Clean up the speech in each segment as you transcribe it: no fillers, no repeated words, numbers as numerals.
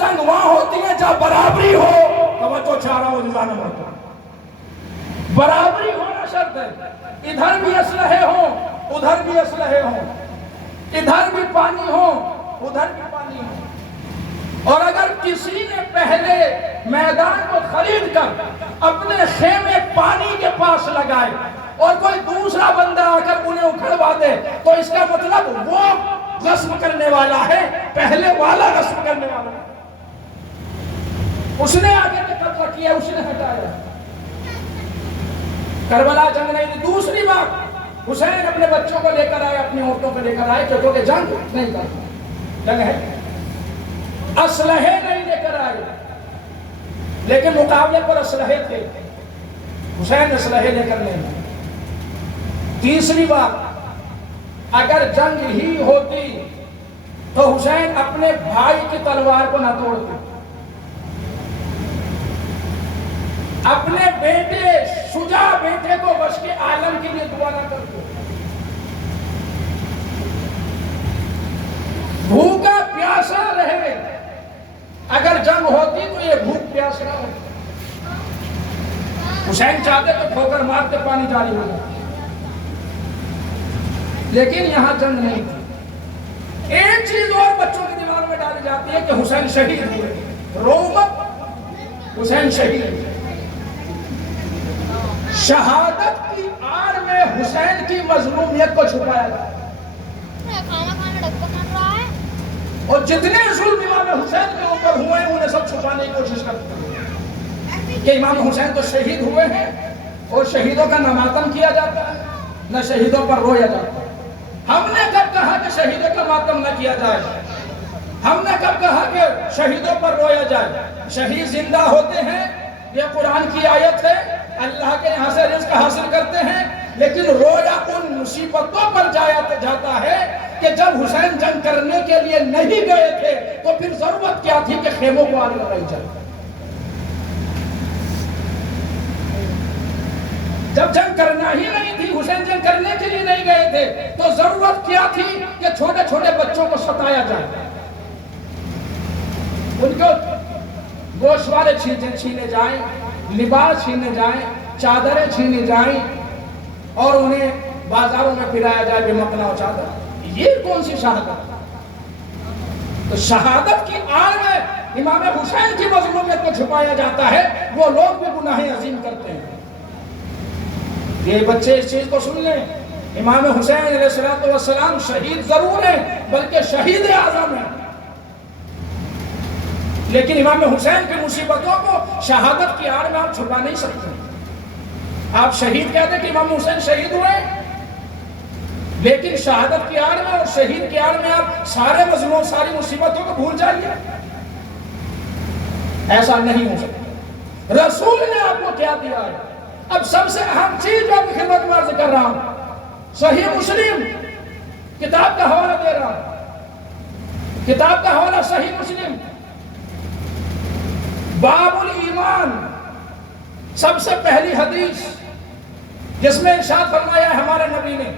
جنگ وہاں ہوتی ہے جہاں برابری ہو. توجہ چاہ رہا ہوں نظام ہوتا برابری ہونا شرط ہے. ادھر بھی اسلحے ہوں ادھر بھی اسلحے ہوں, ادھر بھی پانی ہو ادھر بھی پانی ہو. اور اگر کسی نے پہلے میدان کو خرید کر اپنے خیمے پانی کے پاس لگائے اور کوئی دوسرا بندہ آ کر انہیں اکھڑوا دے تو اس کا مطلب وہ غصب کرنے والا ہے, پہلے والا غصب کرنے والا ہے. اس نے آگے کے قبضہ کیا, اس نے ہٹایا. کربلا جنگ نہیں تھی. دوسری بات, حسین اپنے بچوں کو لے کر آئے, اپنی عورتوں کو لے کر آئے, کیونکہ جنگ نہیں کرتا, جنگ ہے. اسلحے نہیں لے کر آئے, لیکن مقابلے پر اسلحے تھے. حسین اسلحے لے کر نہیں آئے. تیسری بات, اگر جنگ ہی ہوتی تو حسین اپنے بھائی کی تلوار کو نہ توڑتے, اپنے بیٹے شجاع بیٹے کو وشک عالم کے لیے دعا نہ کرتے. بھوکا پیاسا رہے, اگر جنگ ہوتی تو یہ بھوک پیاس نہ ہوتی. حسین چاہتے تو ٹھوکر مارتے پانی جاری ہو جاتا, لیکن یہاں جنگ نہیں تھی. ایک چیز اور بچوں کے دماغ میں ڈالی جاتی ہے کہ حسین شہید ہوئے. رو مت, حسین شہید ہوئے. شہادت کی آڑ میں حسین کی مظلومیت کو چھپایا جاتا ہے, اور جتنے ظلم امام حسین کے اوپر ہوئے انہیں سب چھپانے کی کوشش کرتے ہیں کہ امام حسین تو شہید ہوئے ہیں اور شہیدوں کا نہ ماتم کیا جاتا ہے نہ شہیدوں پر رویا جاتا ہے. ہم نے کب کہا کہ شہیدوں کا ماتم نہ کیا جائے؟ ہم نے کب کہا کہ شہیدوں پر رویا جائے؟ شہید زندہ ہوتے ہیں, یہ قرآن کی آیت ہے, اللہ کے یہاں سے رزق حاصل کرتے ہیں, لیکن رویا ان مصیبتوں پر جاتا ہے کہ جب حسین جنگ کرنے کے لیے نہیں گئے تھے تو پھر ضرورت کیا تھی کہ خیموں کو آگ لگائی جائے. جب جنگ کرنا ہی نہیں تھی, حسین جنگ کرنے کے لیے نہیں گئے تھے, تو ضرورت کیا تھی کہ چھوٹے چھوٹے بچوں کو ستایا جائے, ان کو گوشت والے چھینے جائیں, لباس چھینے جائیں, چادریں چھینے جائیں, اور انہیں بازاروں میں پھرایا جائے بے مقنا و چادر. یہ کون سی شہادت؟ تو شہادت کی آڑ میں امام حسین کی مظلومیت کو چھپایا جاتا ہے. وہ لوگ بھی گناہ عظیم کرتے ہیں. یہ بچے اس چیز کو سن لیں, امام حسین علیہ السلام شہید ضرور ہیں بلکہ شہید اعظم ہیں, لیکن امام حسین کی مصیبتوں کو شہادت کی آڑ میں آپ چھپا نہیں سکتے. آپ شہید کہتے کہ امام حسین شہید ہوئے, لیکن شہادت کی آڑ میں اور شہید کی آڑ میں آپ سارے مظلوم ساری مصیبتوں کو بھول جائیے. ایسا نہیں ہو سکتا. رسول نے آپ کو کیا دیا ہے؟ اب سب سے اہم چیز جو آپ کی خدمت میں عرض کر رہا ہوں, صحیح مسلم کتاب کا حوالہ دے رہا ہوں. کتاب کا حوالہ صحیح مسلم, باب الایمان, سب سے پہلی حدیث جس میں ارشاد فرمایا ہے ہمارے نبی نے,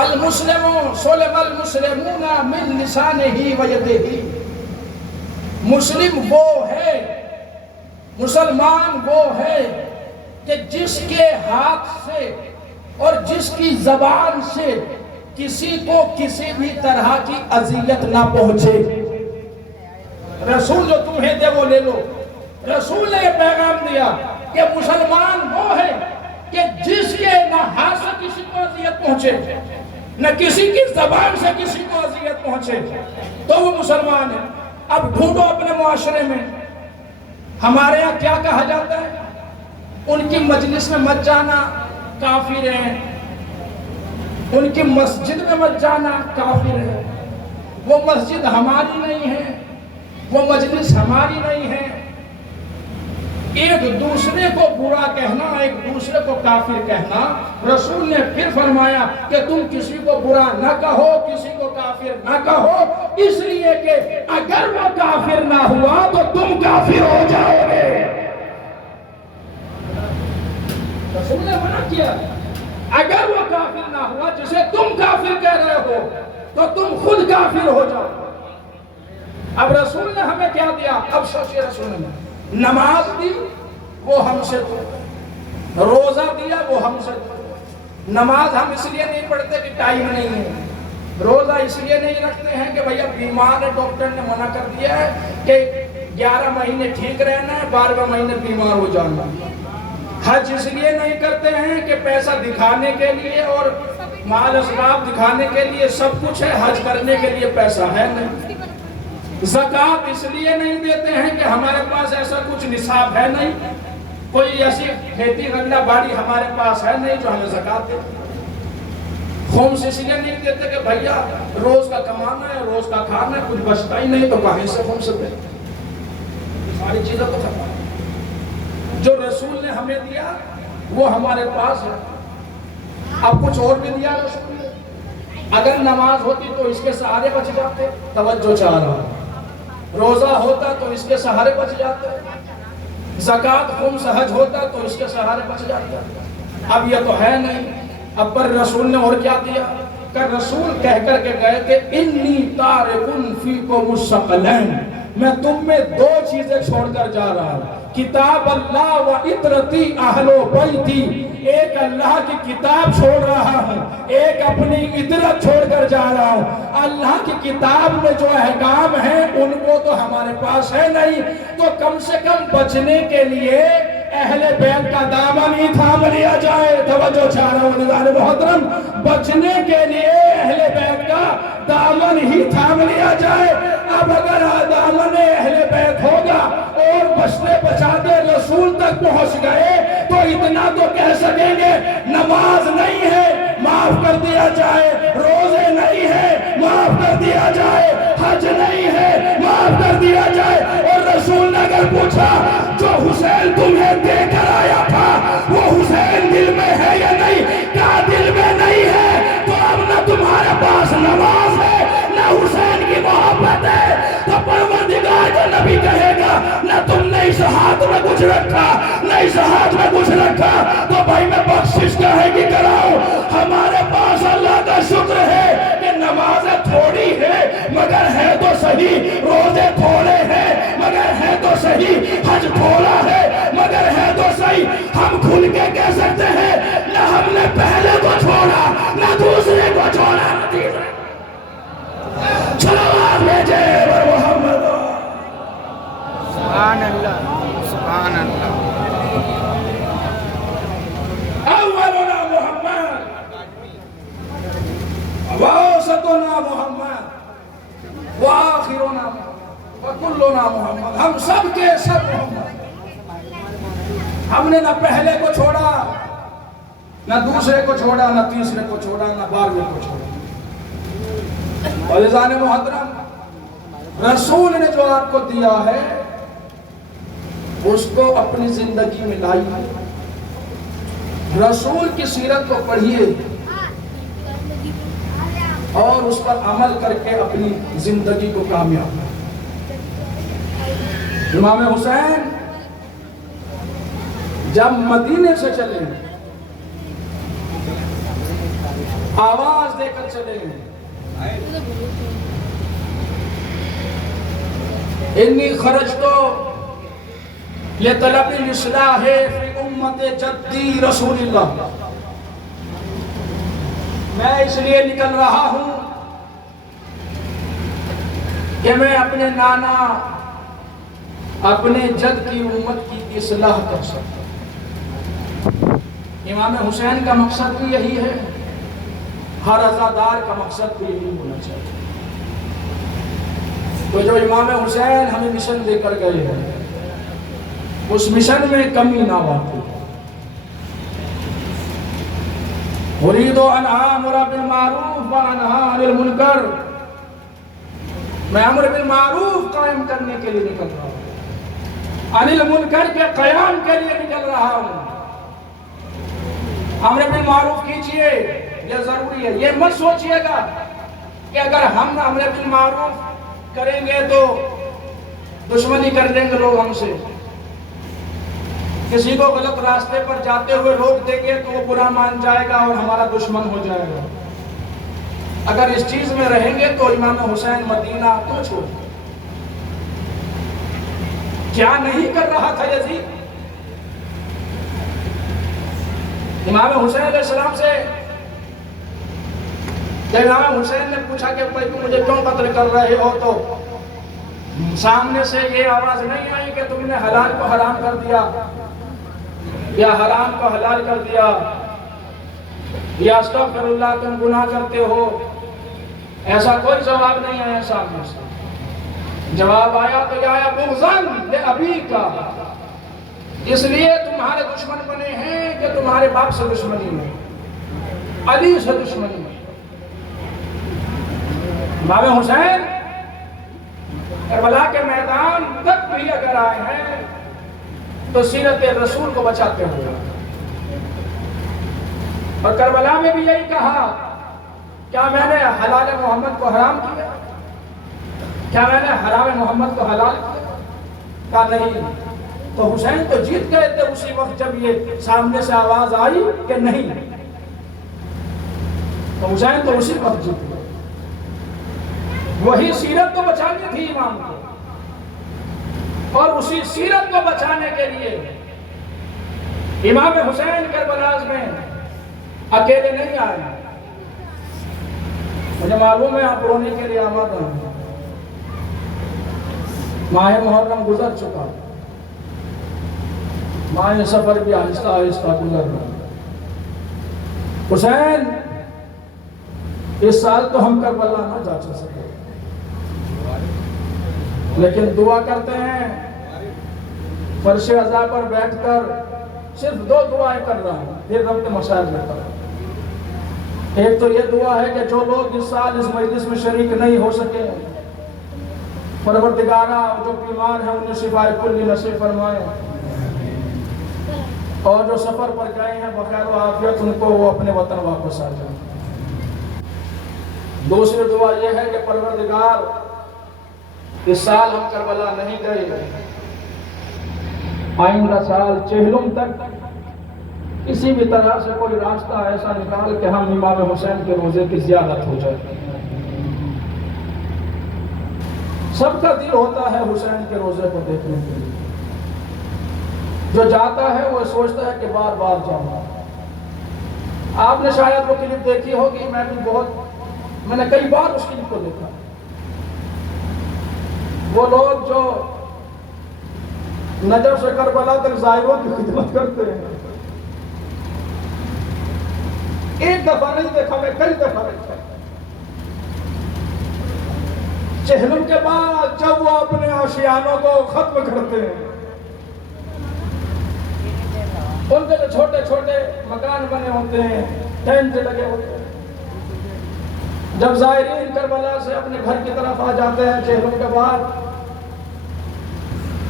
المسلمون سلم المسلمون من لسانہ و یدہ. مسلم وہ ہے, مسلمان وہ ہے کہ جس کے ہاتھ سے اور جس کی زبان سے کسی کو کسی بھی طرح کی اذیت نہ پہنچے. رسول جو تمہیں دے وہ لے لو. رسول نے یہ پیغام دیا کہ مسلمان وہ ہے کہ جس کے نہ ہاتھ سے کسی کو اذیت پہنچے نہ کسی کی زبان سے کسی کو اذیت پہنچے تو وہ مسلمان ہے. اب ڈھونڈو اپنے معاشرے میں ہمارے ہاں کیا کہا جاتا ہے, ان کی مجلس میں مت جانا کافر ہیں, ان کی مسجد میں مت جانا کافر ہے, وہ مسجد ہماری نہیں ہے, وہ مجلس ہماری نہیں ہے. ایک دوسرے کو برا کہنا, ایک دوسرے کو کافر کہنا. رسول نے پھر فرمایا کہ تم کسی کو برا نہ کہو, کسی کو کافر نہ کہو, اس لیے کہ اگر وہ کافر نہ ہوا تو تم کافر ہو جاؤ گے. رسول نے منع کیا, اگر وہ کافر نہ ہوا جسے تم کافر کہہ رہے ہو تو تم خود کافر ہو جاؤ. اب رسول نے ہمیں کیا دیا؟ اب سوچئے رسول نے نماز دی وہ ہم سے تو، روزہ دیا وہ ہم سے تو۔ نماز ہم اس لیے نہیں پڑھتے کہ ٹائم نہیں ہے، روزہ اس لیے نہیں رکھتے ہیں کہ بھیا بیمار ہے، ڈاکٹر نے منع کر دیا ہے کہ 11 مہینے ٹھیک رہنا ہے، 12 مہینے بیمار ہو جانا۔ حج اس لیے نہیں کرتے ہیں کہ پیسہ دکھانے کے لیے اور مال اسباب دکھانے کے لیے سب کچھ ہے، حج کرنے کے لیے پیسہ ہے نہیں۔ زکوٰۃ اس لیے نہیں دیتے ہیں کہ ہمارے پاس ایسا کچھ نصاب ہے نہیں، کوئی ایسی کھیتی غلہ باڑی ہمارے پاس ہے نہیں جو ہمیں زکوٰۃ دے۔ خمس اس لیے نہیں دیتے کہ بھیا روز کا کمانا ہے، روز کا کھانا ہے، کچھ بچتا ہی نہیں تو کہیں سے خمس دے۔ ساری چیزیں تو ختم۔ جو رسول نے ہمیں دیا وہ ہمارے پاس ہے۔ اب کچھ اور بھی دیا رسول نے، اگر نماز ہوتی تو اس کے سہارے بچ جاتے، توجہ چاہ رہا، روزہ ہوتا تو اس کے سہارے بچ جاتے، زکوٰۃ خمس حج ہوتا تو اس کے سہارے بچ جاتا۔ اب یہ تو ہے نہیں۔ اب پر رسول نے اور کیا دیا کہ رسول کہہ کر کے گئے کہ انی تارکن فیکم الثقلین، میں تم میں دو چیزیں چھوڑ کر جا رہا ہوں، کتاب اللہ و اطرتی اہل و بیتی، ایک اللہ کی کتاب چھوڑ رہا ہوں، ایک اپنی اطرت چھوڑ کر جا رہا ہوں۔ اللہ کی کتاب میں جو احکام ہیں ان کو تو ہمارے پاس ہے نہیں، تو کم سے کم بچنے کے لیے اہل بیت کا دامن ہی تھام لیا جائے۔ توجہ چاہ رہا ہوں نظام محترم، بچنے کے لیے اہل بیت کا دامن ہی تھام لیا جائے۔ اب اگر دامن اہل بیت ہوگا اور بچتے بچاتے رسول تک پہنچ گئے تو اتنا تو کہہ سکیں گے نماز نہیں ہے معاف کر دیا جائے، روزے نہیں ہے معاف کر دیا جائے، حج نہیں ہے معاف کر دیا جائے۔ اور رسول نے اگر پوچھا جو حسین تمہیں دے کر آیا تھا وہ حسین دل میں ہے یا نہیں؟ کیا دل میں نہیں ہے تو اب نہ تمہارے پاس نماز ہے نہ حسین کی محبت ہے، تو پروردگار جو نبی کہے گا نہ تم نے اس ہاتھ میں کچھ رکھا نہ اس ہاتھ میں کچھ رکھا، تو بھائی میں بخشش کہے گی کراؤ۔ ہمارے پاس اللہ کا شکر ہے کہ نمازیں تھوڑی ہے مگر ہے تو صحیح، روزے تھوڑے ہیں مگر ہے تو صحیح، حج تھوڑا ہے مگر ہے تو صحیح۔ ہم کھل کے کہہ سکتے ہیں نہ ہم نے پہلے کو چھوڑا نہ دوسرے کو چھوڑا نہ تیسرے۔ چلو آپ بھیجے بر محمد سبحان اللہ سبحان اللہ۔ اولنا محمد ووسطنا محمد وآخرنا وکلنا محمد، ہم سب کے سب محمد۔ ہم نے نہ پہلے کو چھوڑا نہ دوسرے کو چھوڑا نہ تیسرے کو چھوڑا نہ 12ویں کو چھوڑا۔ اور عزیزان محترم، رسول نے جو آپ کو دیا ہے اس کو اپنی زندگی میں لائیے، رسول کی سیرت کو پڑھیے اور اس پر عمل کر کے اپنی زندگی کو کامیاب۔ امام حسین جب مدینے سے چلے آواز دے کر چلے انی خرجت لطلب الاصلاح فی امت جدی رسول اللہ، میں اس لیے نکل رہا ہوں کہ میں اپنے نانا اپنے جد کی امت کی اصلاح کر سکتا۔ امام حسین کا مقصد بھی یہی ہے، ہر عزادار کا مقصد بھی یہی ہونا چاہیے۔ تو جو امام حسین ہمیں مشن دے کر گئے ہیں اس مشن میں کمی نہ واقع۔ اريد ان آمر بالمعروف وانہی عن المنکر، میں امر بالمعروف قائم کرنے کے لیے نکل رہا ہوں، عن المنکر کے قیام کے لیے نکل رہا ہوں۔ امر بالمعروف کیجئے، یہ ضروری ہے۔ یہ مت سوچئے گا کہ اگر ہم امر بالمعروف کریں گے تو دشمنی کر دیں گے لوگ ہم سے، کسی کو غلط راستے پر جاتے ہوئے روک دیں گے تو وہ برا مان جائے گا اور ہمارا دشمن ہو جائے گا۔ اگر اس چیز میں رہیں گے تو امام حسین مدینہ کیوں چھوڑ؟ کیا نہیں کر رہا تھا یزید؟ امام حسین علیہ السلام سے جب امام حسین نے پوچھا کہ بھائی تم مجھے کیوں قتل کر رہے ہو، تو سامنے سے یہ آواز نہیں آئی کہ تم نے حلال کو حرام کر دیا یا حرام کو حلال کر دیا یا استغفر اللہ تم گناہ کرتے ہو. ایسا کوئی جواب نہیں آیا سامنے سے. جواب آیا تو یہ آیا بغضاً لأبیک، اس لیے تمہارے دشمن بنے ہیں کہ تمہارے باپ سے دشمنی میں، علی سے دشمنی میں. امام حسین کربلا کے میدان تک بھی اگر آئے ہیں تو سیرت رسول کو بچاتے ہوئے، اور کربلا میں بھی یہی کہا کیا میں نے حلال محمد کو حرام کیا؟ کیا میں نے حرام محمد کو حلال کیا؟ کہا نہیں. تو حسین تو جیت گئے تھے اسی وقت جب یہ سامنے سے آواز آئی کہ نہیں، تو حسین تو اسی وقت جیت گئے. وہی سیرت کو بچانی تھی امام کو، اور اسی سیرت کو بچانے کے لیے امام حسین کربلا میں اکیلے نہیں آئے. مجھے معلوم ہے آپ رونے کے لیے آمادہ ہیں. ماہ محرم گزر چکا، ماہ سفر بھی آہستہ آہستہ گزر رہا. حسین اس سال تو ہم کربلا نہ جا سکے، لیکن دعا کرتے ہیں. فرش عزا پر بیٹھ کر صرف 2 دعائیں کر رہا ہوں، پھر رب کے مسائل میں کر رہا ہوں. ایک تو یہ دعا ہے کہ جو لوگ اس سال اس مجلس میں شریک نہیں ہو سکے، پروردگارہ جو بیمار ہیں انہیں شفائے کلی نصیب فرمائے، اور جو سفر پر گئے ہیں بخیر و عافیت ان کو وہ اپنے وطن واپس آ جائیں. دوسری دعا یہ ہے کہ پروردگار اس سال ہم کربلا نہیں گئے، آئندہ سال چہلم تک کسی بھی طرح سے کوئی راستہ ایسا نکال کہ ہم امام حسین کے روزے کی زیارت ہو جائے. سب کا دل ہوتا ہے حسین کے روزے کو دیکھنے کے لیے. جو جاتا ہے وہ سوچتا ہے کہ بار بار جاؤں. آپ نے شاید وہ کلپ دیکھی ہوگی، میں نے کئی بار اس کلپ کو دیکھا. وہ لوگ جو نجف سے کربلا تک زائروں کی خدمت کرتے ہیں، ایک دفعہ نہیں دیکھا، میں کئی دفعہ دیکھا. چہلم کے بعد جب وہ اپنے آشیانوں کو ختم کرتے ہیں، ان کے جو چھوٹے چھوٹے مکان بنے ہوتے ہیں، ٹینٹ لگے ہوتے ہیں، جب زائرین کربلا سے اپنے گھر کی طرف آ جاتے ہیں چہلم کے بعد،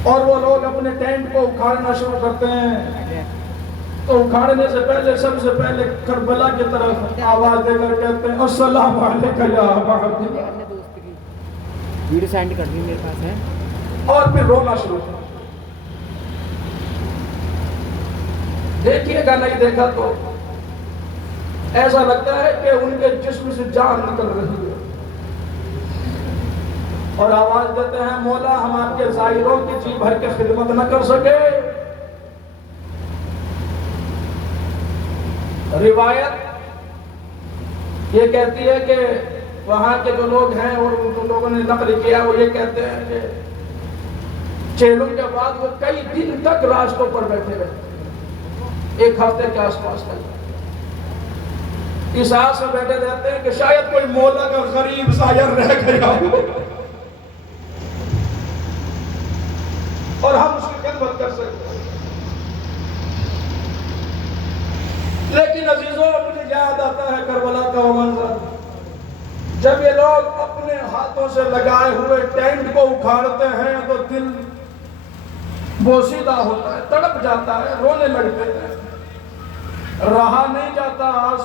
اور وہ لوگ اپنے ٹینٹ کو اکھاڑنا شروع کرتے ہیں، تو اکھاڑنے سے پہلے سب سے پہلے کربلا کی طرف آواز دے کر کہتے ہیں السلام علیکم یا ابا عبداللہ، ویڈیو سینڈ کر دی میرے پاس ہے، اور پھر رونا شروع کر. دیکھیے گا نہیں دیکھا تو ایسا لگتا ہے کہ ان کے جسم سے جان نکل رہی ہے، اور آواز دیتے ہیں مولا ہم آپ کے زائروں کی جی بھر کے خدمت نہ کر سکے. روایت یہ کہتی ہے کہ وہاں کے جو لوگ ہیں اور ان لوگوں نے نقل کیا وہ یہ کہتے ہیں کہ چہلم کے بعد وہ کئی دن تک راستوں پر بیٹھے رہتے، 1 ہفتے کے آس پاس تک اس آس میں بیٹھے رہتے ہیں کہ شاید کوئی مولا کا غریب زائر رہ گیا ہو اور ہم اس کی خدمت کر سکتے ہیں. لیکن عزیزوں مجھے یاد آتا ہے کربلا کا وہ منظر جب یہ لوگ اپنے ہاتھوں سے لگائے ہوئے ٹینٹ کو اکھاڑتے ہیں تو دل بوسیدہ ہوتا ہے، تڑپ جاتا ہے، رونے لگتے ہیں، رہا نہیں جاتا،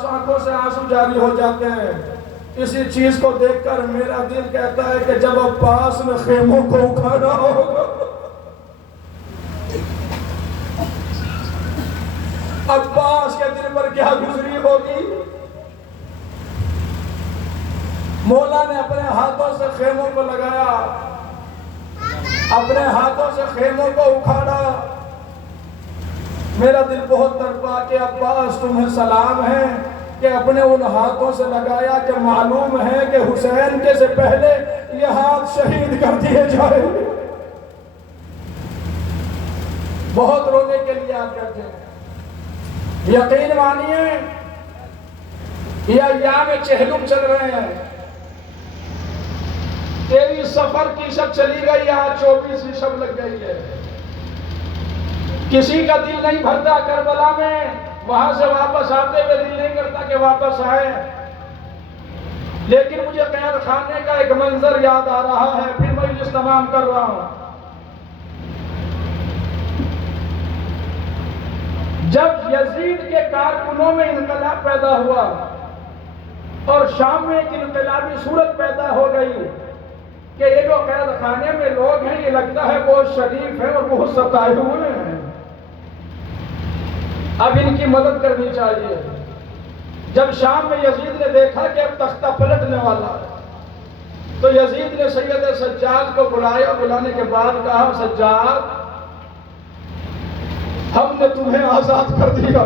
آنکھوں سے آنسو جاری ہو جاتے ہیں. اسی چیز کو دیکھ کر میرا دل کہتا ہے کہ جب عباس نے خیموں کو اکھاڑا ہوگا، عباس کے دل پر کیا گزری ہوگی. مولا نے اپنے ہاتھوں سے خیموں کو لگایا، اب اپنے ہاتھوں سے خیموں کو اکھاڑا. میرا دل بہت تڑپا کہ عباس تمہیں سلام ہے کہ اپنے ان ہاتھوں سے لگایا کہ معلوم ہے کہ حسین کے سے پہلے یہ ہاتھ شہید کر دیے جائے. بہت رونے کے لیے آپ کرتے ہیں. یقین مانیے یہ ایام چہلم چل رہے ہیں. 23 سفر کی شب چلی گئی, آج 24ویں شب لگ گئی ہے. کسی کا دل نہیں بھرتا کربلا میں, وہاں سے واپس آتے ہوئے دل نہیں کرتا کہ واپس آئے. لیکن مجھے قید خانے کا ایک منظر یاد آ رہا ہے, پھر میں مجلس تمام کر رہا ہوں. جب یزید کے کارکنوں میں انقلاب پیدا ہوا اور شام میں ایک انقلابی صورت پیدا ہو گئی کہ یہ جو قید خانے میں لوگ ہیں یہ لگتا ہے بہت شریف ہیں اور بہت ستائے ہوئے ہیں, اب ان کی مدد کرنی چاہیے. جب شام میں یزید نے دیکھا کہ اب تختہ پلٹنے والا ہے تو یزید نے سید سجاد کو بلایا. بلانے کے بعد کہا, سجاد ہم نے تمہیں آزاد کر دیا,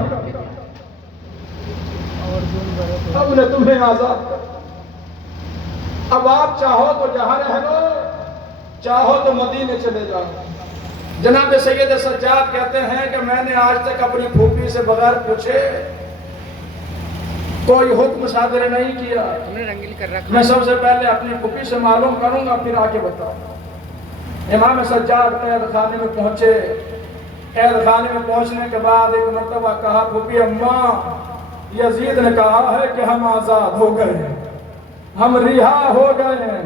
ہم نے تمہیں آزاد کر دیا. اب آپ چاہو تو جہاں رہ لو, چاہو تو مدینے چلے جاؤ. جناب سید سجاد کہتے ہیں کہ میں نے آج تک اپنی پھوپھی سے بغیر پوچھے کوئی حکم صادر نہیں کیا. میں سب سے پہلے اپنی پھوپھی سے معلوم کروں گا پھر آگے بتاؤں. امام سجاد قید خانے میں پہنچے. قید خانے میں پہنچنے کے بعد ایک مرتبہ کہا, پھوپھی اماں یزید نے کہا ہے کہ ہم آزاد ہو گئے ہیں, ہم رہا ہو گئے ہیں.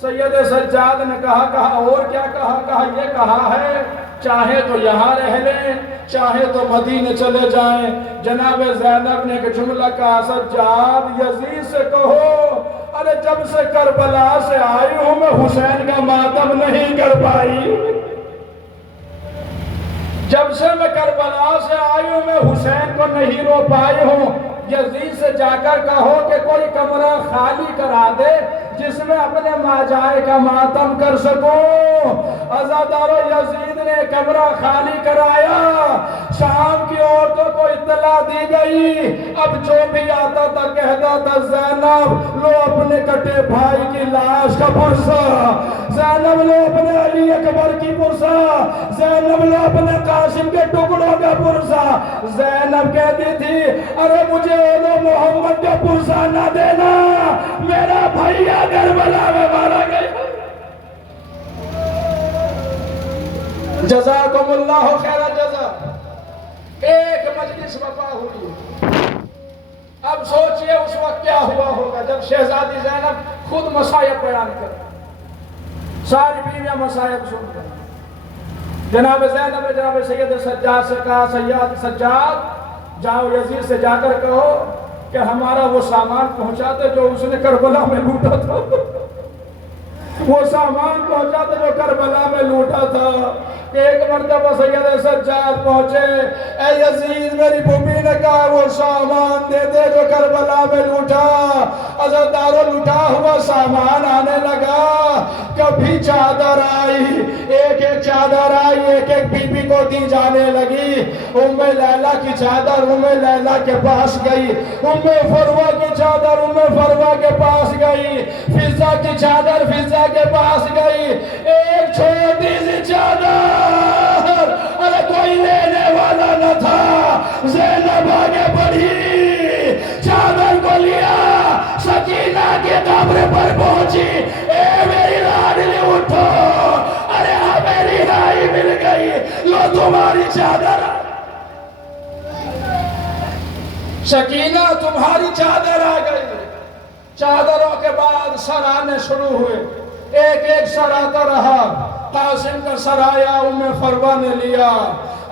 سید سجاد نے کہا اور کیا کہا؟ کہا یہ کہا ہے چاہے تو یہاں رہ لیں چاہے تو مدینے چلے جائیں. جناب زینب نے ایک جملہ کہا, سجاد یزید سے کہو ارے جب سے کربلا سے آئی ہوں میں حسین کا ماتم نہیں کر پائی. جب سے میں کربلا سے آئی ہوں میں حسین کو نہیں رو پائی ہوں. یزید سے جا کر کہو کہ کوئی کمرہ خالی کرا دے جس میں اپنے ماجائے کا ماتم کر سکوں. عزادارو یزید نے کمرہ خالی کرایا. شام کی عورتوں کو اطلاع دی گئی. اب جو بھی آتا تھا کہتا تھا, زینب لو اپنے کٹے بھائی کی لاش کا پرسہ, زینب لو اپنے علی اکبر کی پرسہ, زینب لو اپنے قاسم کے ٹکڑوں کا پرسہ. زینب کہتی تھی ارے مجھے محمد کا پرسہ نہ دینا, میرا بھائیا کربلا میں مارا گیا. جزاکم اللہ خیر جزا. ایک مجلس وفا ہوئی. اب سوچئے اس وقت کیا ہوا ہوگا جب شہزادی زینب خود مصائب بیان کر, ساری بیویاں مصائب سن کر. جناب زینب نے جناب سید سجاد سے کہا, سجاد جاؤ یزید سے جا کر کہو کہ ہمارا وہ سامان پہنچا دے جو اس نے کربلا میں لوٹا تھا. وہ سامان پہنچا دے جو کربلا میں لوٹا تھا. ایک مرتبہ سید سجاد پہنچے, اے یزید میری پھوپھی نے کہا وہ سامان دے دے جو کربلا میں لوٹا. عزادارو لوٹا ہوا سامان آنے لگا. کبھی چادر آئی, ایک ایک چادر آئی, ایک ایک بی بی کو دی جانے لگی. ام لیلہ کی چادر ام لیلہ کے پاس گئی, ام فروہ کی چادر ام فروہ کے پاس گئی, فضہ کی چادر فضہ کے پاس گئی. ایک چھوٹی سی چادر ارے کوئی لینے والا نہ تھا. زینب آگے بڑھی, چادر کو لیا, سکینہ کے قبر پر پہنچی. اے میری لاڈلی اٹھو, ارے ہمیں رہائی مل گئی, لو تمہاری چادر. سکینہ تمہاری چادر آ گئی. چادروں کے بعد سر آنے شروع ہوئے, ایک ایک سر آتا رہا. قاسم کا سر آیا, ام فروہ نے لیا.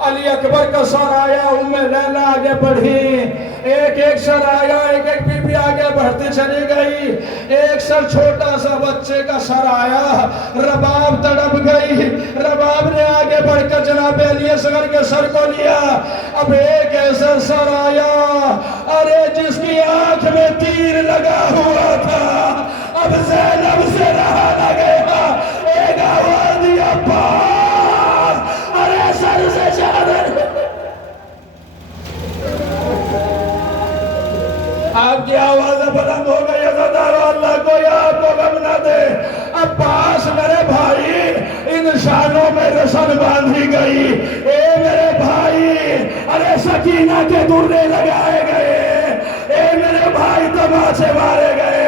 علی اکبر کا سر آیا, ام لیلہ آگے بڑھی. ایک ایک سر آیا, ایک ایک بی بی آگے بڑھتی چلی گئی. ایک سر چھوٹا سا بچے کا سر آیا, رباب تڑپ گئی. رباب نے آگے بڑھ کر جناب علی اصغر کے سر کو لیا. اب ایک ایسا سر آیا ارے جس کی آنکھ میں تیر لگا ہوا تھا. اب زینب سے رہا نہ گیا. ایک آواز دی عباس، ارے سر سے چادر۔ آپ کی آواز بلند ہو گئی، عزادارو اللہ کوئی آپ کو غم نہ دے۔ عباس میرے بھائی، ان شانوں میں رسن باندھی گئی، اے میرے بھائی، ارے سکینہ کے درے لگائے گئے، اے میرے بھائی تماچے مارے گئے،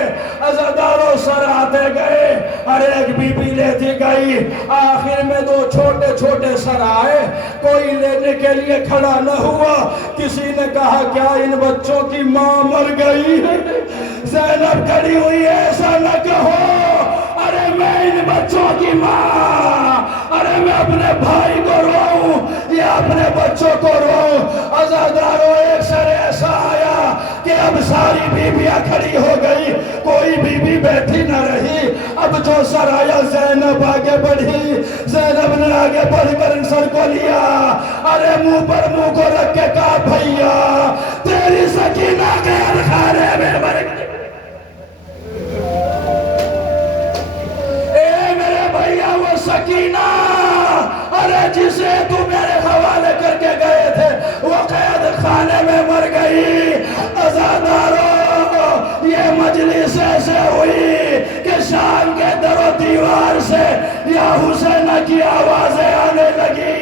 عزادارو سر آتے گئے، ارے ایک بی بی لیتی گئی، آخر میں دو چھوٹے چھوٹے سر آئے، کوئی لینے کے لیے کھڑا نہ ہوا۔ کسی نے کہا کیا ان بچوں کی ماں مر گئی ہے؟ زینب کھڑی ہوئی، ایسا نہ کہو، ارے میں ان بچوں کی ماں، ارے میں اپنے بھائی کو روؤں یا اپنے بچوں کو روؤں؟ عزادارو ایک سر ایسا آیا کہ اب ساری بیویاں کھڑی ہو گئی، کوئی بی بی بیٹھی نہ رہی۔ اب جو سر آیا زینب آگے بڑھی، زینب نے آگے بڑھ کر ان سر کو لیا، ارے منہ پر منہ کو رکھ کے کہا بھائیا تیری سکینہ قید خانے میں مر گئی۔ اے میرے بھائیا وہ سکینہ، ارے جسے تو میرے حوالے کر کے گئے تھے وہ قید خانے میں مر گئی۔ عزادارو یہ مجلس ایسے ہوئی کہ شام کے در و دیوار سے یا حسینہ کی آوازیں آنے لگی۔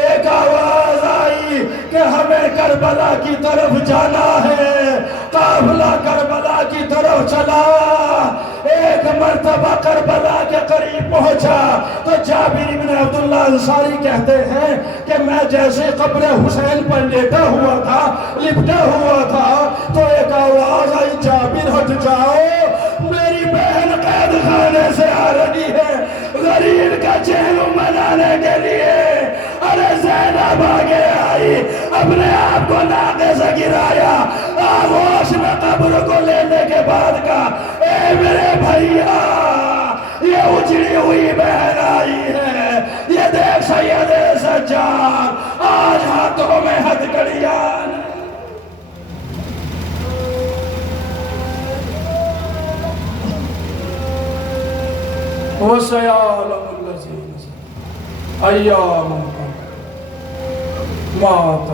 ایک آواز آئی کہ ہمیں کربلا کی طرف جانا ہے، قافلہ کربلا کی طرف چلا۔ ایک مرتبہ کربلا کے قریب پہنچا تو جابر بن عبداللہ انصاری کہتے ہیں کہ میں جیسے قبر حسین پر لیٹا ہوا تھا، لپٹا ہوا تھا، تو ایک آواز آئی جابر ہٹ جاؤ، میری بہن قید خانے سے آ رہی ہے غریب کا چہل منانے کے لیے۔ ارے زینب آگے آئی، اپنے آپ کو ناقے سے گرایا، آغوش میں قبر کو لینے کے بعد کا اے میرے بھائیا یہ اجڑی ہوئی بہن آئی ہے، یہ دیکھ سید سجاد آج ہاتھوں میں ہتھکڑیاں۔ وَسَيَعْلَمُ الَّذِينَ أَيَّامٌ مَاتَ